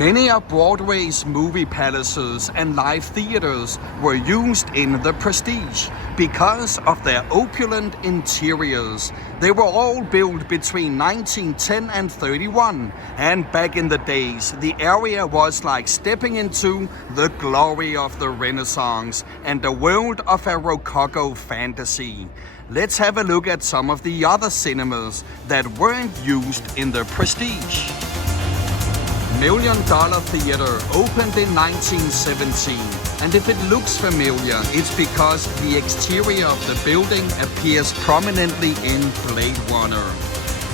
Many of Broadway's movie palaces and live theaters were used in the Prestige because of their opulent interiors. They were all built between 1910 and 31, and back in the days, the area was like stepping into the glory of the Renaissance and the world of a Rococo fantasy. Let's have a look at some of the other cinemas that weren't used in the Prestige. $1 Million Theatre opened in 1917, and if it looks familiar, it's because the exterior of the building appears prominently in Blade Runner.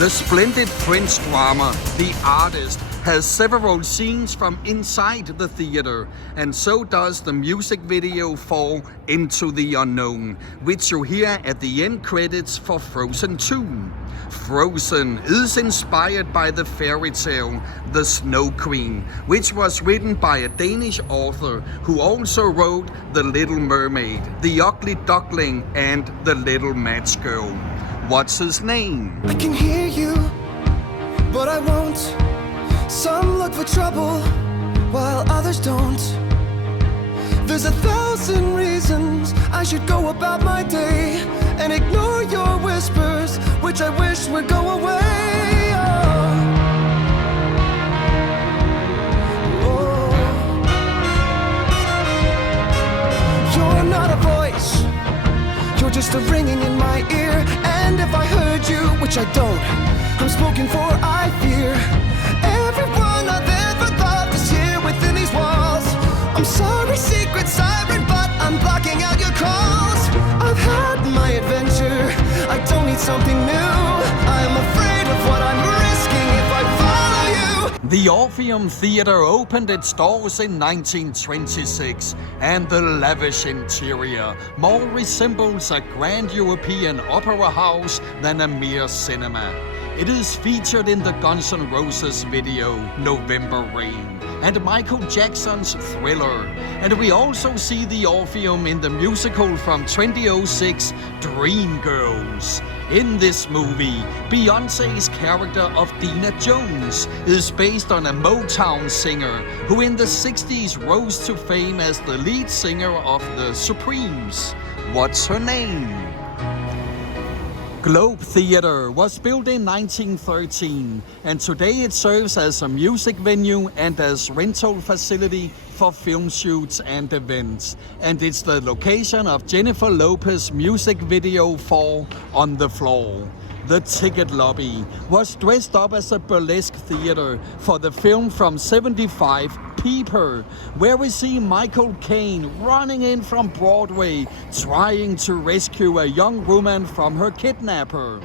The splendid French drama, The Artist, has several scenes from inside the theater, and so does the music video for Into the Unknown, which you hear at the end credits for Frozen 2. Frozen is inspired by the fairy tale The Snow Queen, which was written by a Danish author who also wrote The Little Mermaid, The Ugly Duckling, and The Little Match Girl. What's his name? I can hear you, but I won't. Some look for trouble, while others don't. There's 1,000 reasons I should go about my day and ignore your whispers, which I wish would go away. Oh. You're not a voice, you're just a ringing in my ear. And if I heard you, which I don't, I'm spoken for, I fear. Everyone I've ever loved is here within these walls. I'm sorry, secret siren, but I'm blocking out your calls. I've had my adventure, I don't need something new. I'm afraid of what I'm risking if I follow you. The Orpheum Theatre opened its doors in 1926, and the lavish interior more resembles a grand European opera house than a mere cinema. It is featured in the Guns N' Roses video, November Rain, and Michael Jackson's Thriller. And we also see the Orpheum in the musical from 2006, Dreamgirls. In this movie, Beyoncé's character of Dina Jones is based on a Motown singer who in the 60s rose to fame as the lead singer of the Supremes. What's her name? Globe Theatre was built in 1913, and today it serves as a music venue and as rental facility for film shoots and events. And it's the location of Jennifer Lopez's music video for On the Floor. The ticket lobby was dressed up as a burlesque theater for the film from '75, Peeper, where we see Michael Caine running in from Broadway, trying to rescue a young woman from her kidnapper.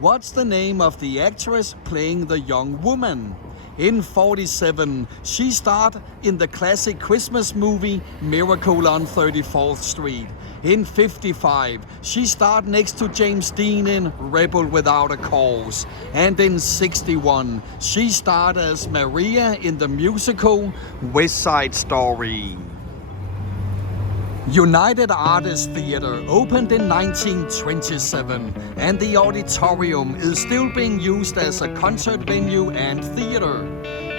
What's the name of the actress playing the young woman? In '47, she starred in the classic Christmas movie Miracle on 34th Street. In '55, she starred next to James Dean in Rebel Without a Cause. And in '61, she starred as Maria in the musical West Side Story. United Artists Theatre opened in 1927, and the auditorium is still being used as a concert venue and theatre.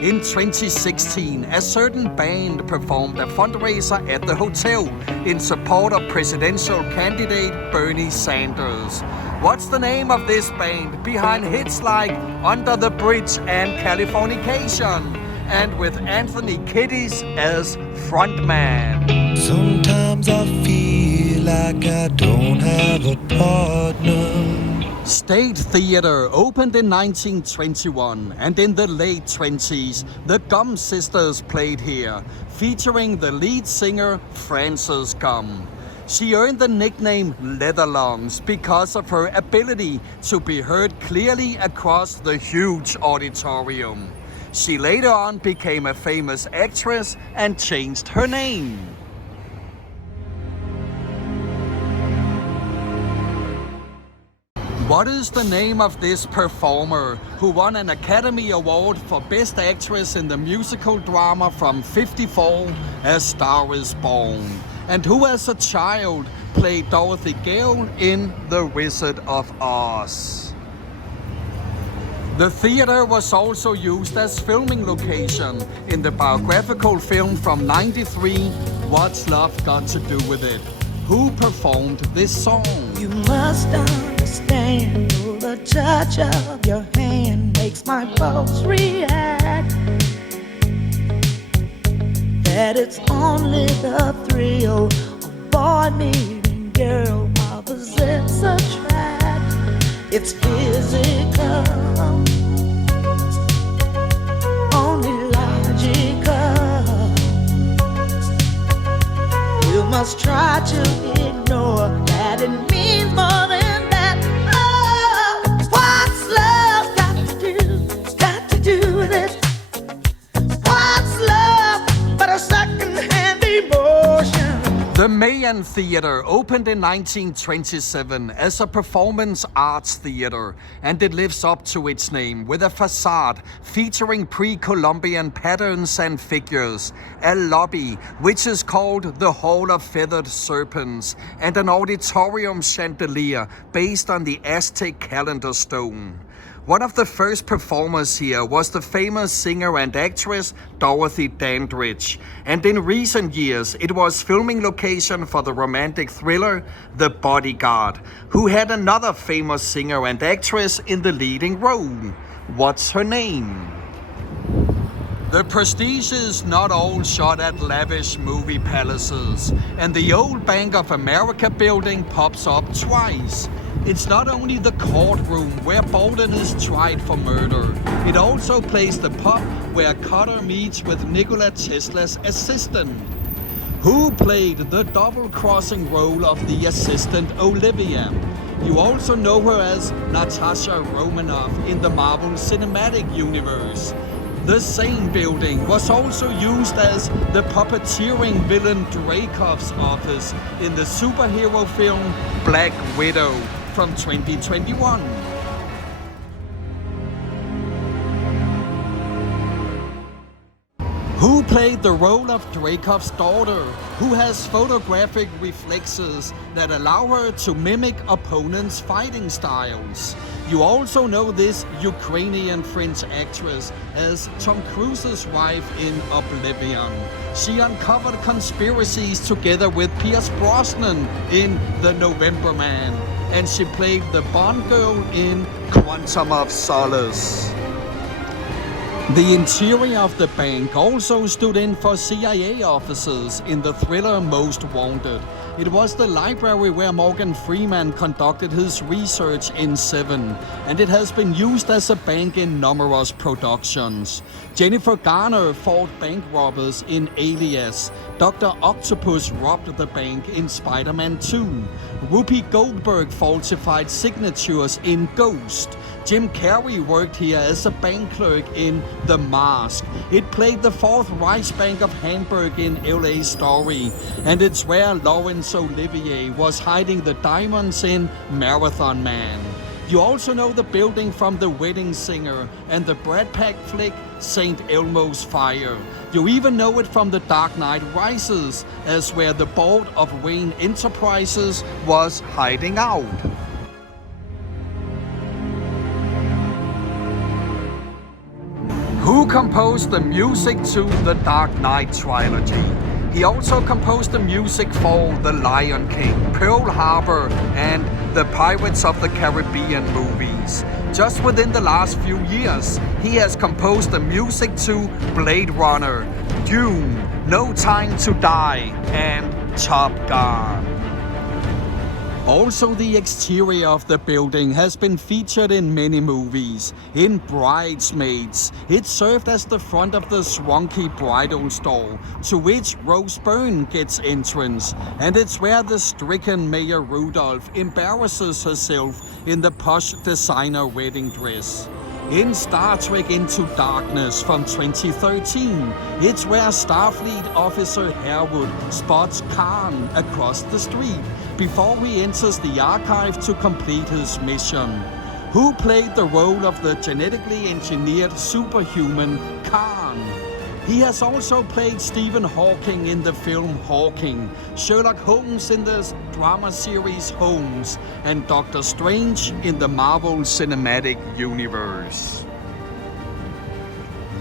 In 2016, a certain band performed a fundraiser at the hotel in support of presidential candidate Bernie Sanders. What's the name of this band behind hits like Under the Bridge and Californication, and with Anthony Kiedis as frontman? Sometimes I feel like I don't have a partner. State Theatre opened in 1921, and in the late 20s, the Gum Sisters played here, featuring the lead singer Frances Gum. She earned the nickname Leatherlungs because of her ability to be heard clearly across the huge auditorium. She later on became a famous actress and changed her name. What is the name of this performer who won an Academy Award for Best Actress in the musical drama from '54, A Star is Born, and who as a child played Dorothy Gale in The Wizard of Oz? The theater was also used as filming location in the biographical film from '93, What's Love Got to Do With It? Who performed this song? You must understand, the touch of your hand makes my pulse react. That it's only the thrill of boy meeting girl, opposites attract. It's physical, only logical. You must try to ignore that it means more than that. Oh, what's love got to do with it? What's love but a second-hand emotion? The Mayan Theatre opened in 1927 as a performance arts theatre, and it lives up to its name with a facade featuring pre-Columbian patterns and figures, a lobby which is called the Hall of Feathered Serpents, and an auditorium chandelier based on the Aztec calendar stone. One of the first performers here was the famous singer and actress Dorothy Dandridge, and in recent years it was filming location for the romantic thriller The Bodyguard, who had another famous singer and actress in the leading role. What's her name? The Prestige is not all shot at lavish movie palaces, and the old Bank of America building pops up twice. It's not only the courtroom where Bolden is tried for murder, it also plays the pub where Cutter meets with Nikola Tesla's assistant. Who played the double-crossing role of the assistant Olivia? You also know her as Natasha Romanoff in the Marvel Cinematic Universe. The same building was also used as the puppeteering villain Dreykov's office in the superhero film Black Widow from 2021. Who played the role of Dreykov's daughter, who has photographic reflexes that allow her to mimic opponents' fighting styles? You also know this Ukrainian French actress as Tom Cruise's wife in Oblivion. She uncovered conspiracies together with Pierce Brosnan in The November Man, and she played the Bond girl in Quantum of Solace. The interior of the bank also stood in for CIA officers in the thriller Most Wanted. It was the library where Morgan Freeman conducted his research in Seven, and it has been used as a bank in numerous productions. Jennifer Garner fought bank robbers in Alias. Dr. Octopus robbed the bank in Spider-Man 2. Whoopi Goldberg falsified signatures in Ghost. Jim Carrey worked here as a bank clerk in The Mask. It played the Fourth Reichsbank of Hamburg in LA Story, and it's where Laurence Olivier was hiding the diamonds in Marathon Man. You also know the building from The Wedding Singer and the Brad Pitt flick St. Elmo's Fire. You even know it from The Dark Knight Rises, as where the board of Wayne Enterprises was hiding out. Who composed the music to the Dark Knight trilogy? He also composed the music for The Lion King, Pearl Harbor, and the Pirates of the Caribbean movies. Just within the last few years, he has composed the music to Blade Runner, Dune, No Time to Die, and Top Gun. Also, the exterior of the building has been featured in many movies. In Bridesmaids, it served as the front of the Swanky bridal store, to which Rose Byrne gets entrance, and it's where the stricken Mayor Rudolph embarrasses herself in the posh designer wedding dress. In Star Trek Into Darkness from 2013, it's where Starfleet officer Harewood spots Khan across the street before he enters the archive to complete his mission. Who played the role of the genetically engineered superhuman Khan? He has also played Stephen Hawking in the film Hawking, Sherlock Holmes in the drama series Holmes, and Doctor Strange in the Marvel Cinematic Universe.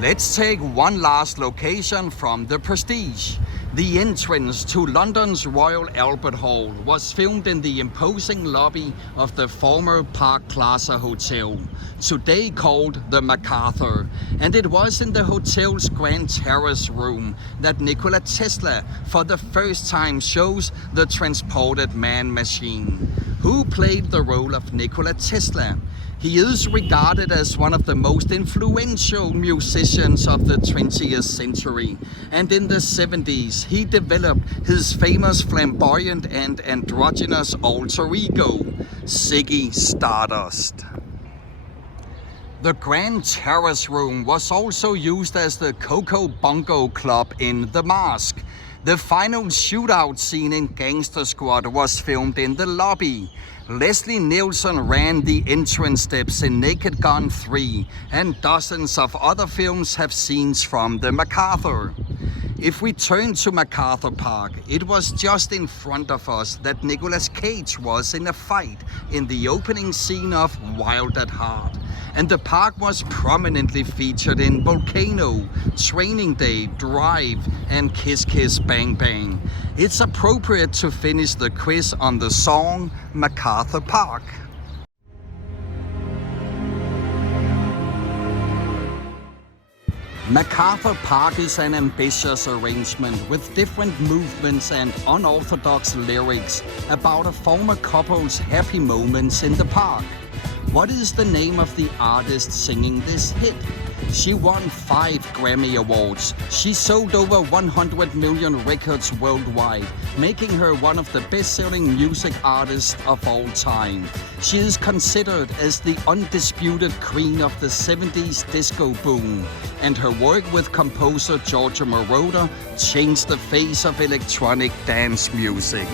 Let's take one last location from the Prestige. The entrance to London's Royal Albert Hall was filmed in the imposing lobby of the former Park Plaza Hotel, today called the MacArthur, and it was in the hotel's Grand Terrace room that Nikola Tesla for the first time shows the transported man machine. Who played the role of Nikola Tesla? He is regarded as one of the most influential musicians of the 20th century, and in the 70s he developed his famous flamboyant and androgynous alter ego, Ziggy Stardust. The Grand Terrace Room was also used as the Coco Bongo Club in The Mask. The final shootout scene in Gangster Squad was filmed in the lobby. Leslie Nielsen ran the entrance steps in Naked Gun 3, and dozens of other films have scenes from the MacArthur. If we turn to MacArthur Park, it was just in front of us that Nicolas Cage was in a fight in the opening scene of Wild at Heart. And the park was prominently featured in Volcano, Training Day, Drive, and Kiss Kiss Bang Bang. It's appropriate to finish the quiz on the song MacArthur Park. MacArthur Park is an ambitious arrangement with different movements and unorthodox lyrics about a former couple's happy moments in the park. What is the name of the artist singing this hit? She won 5 Grammy Awards. She sold over 100 million records worldwide, making her one of the best-selling music artists of all time. She is considered as the undisputed queen of the 70s disco boom, and her work with composer Giorgio Moroder changed the face of electronic dance music.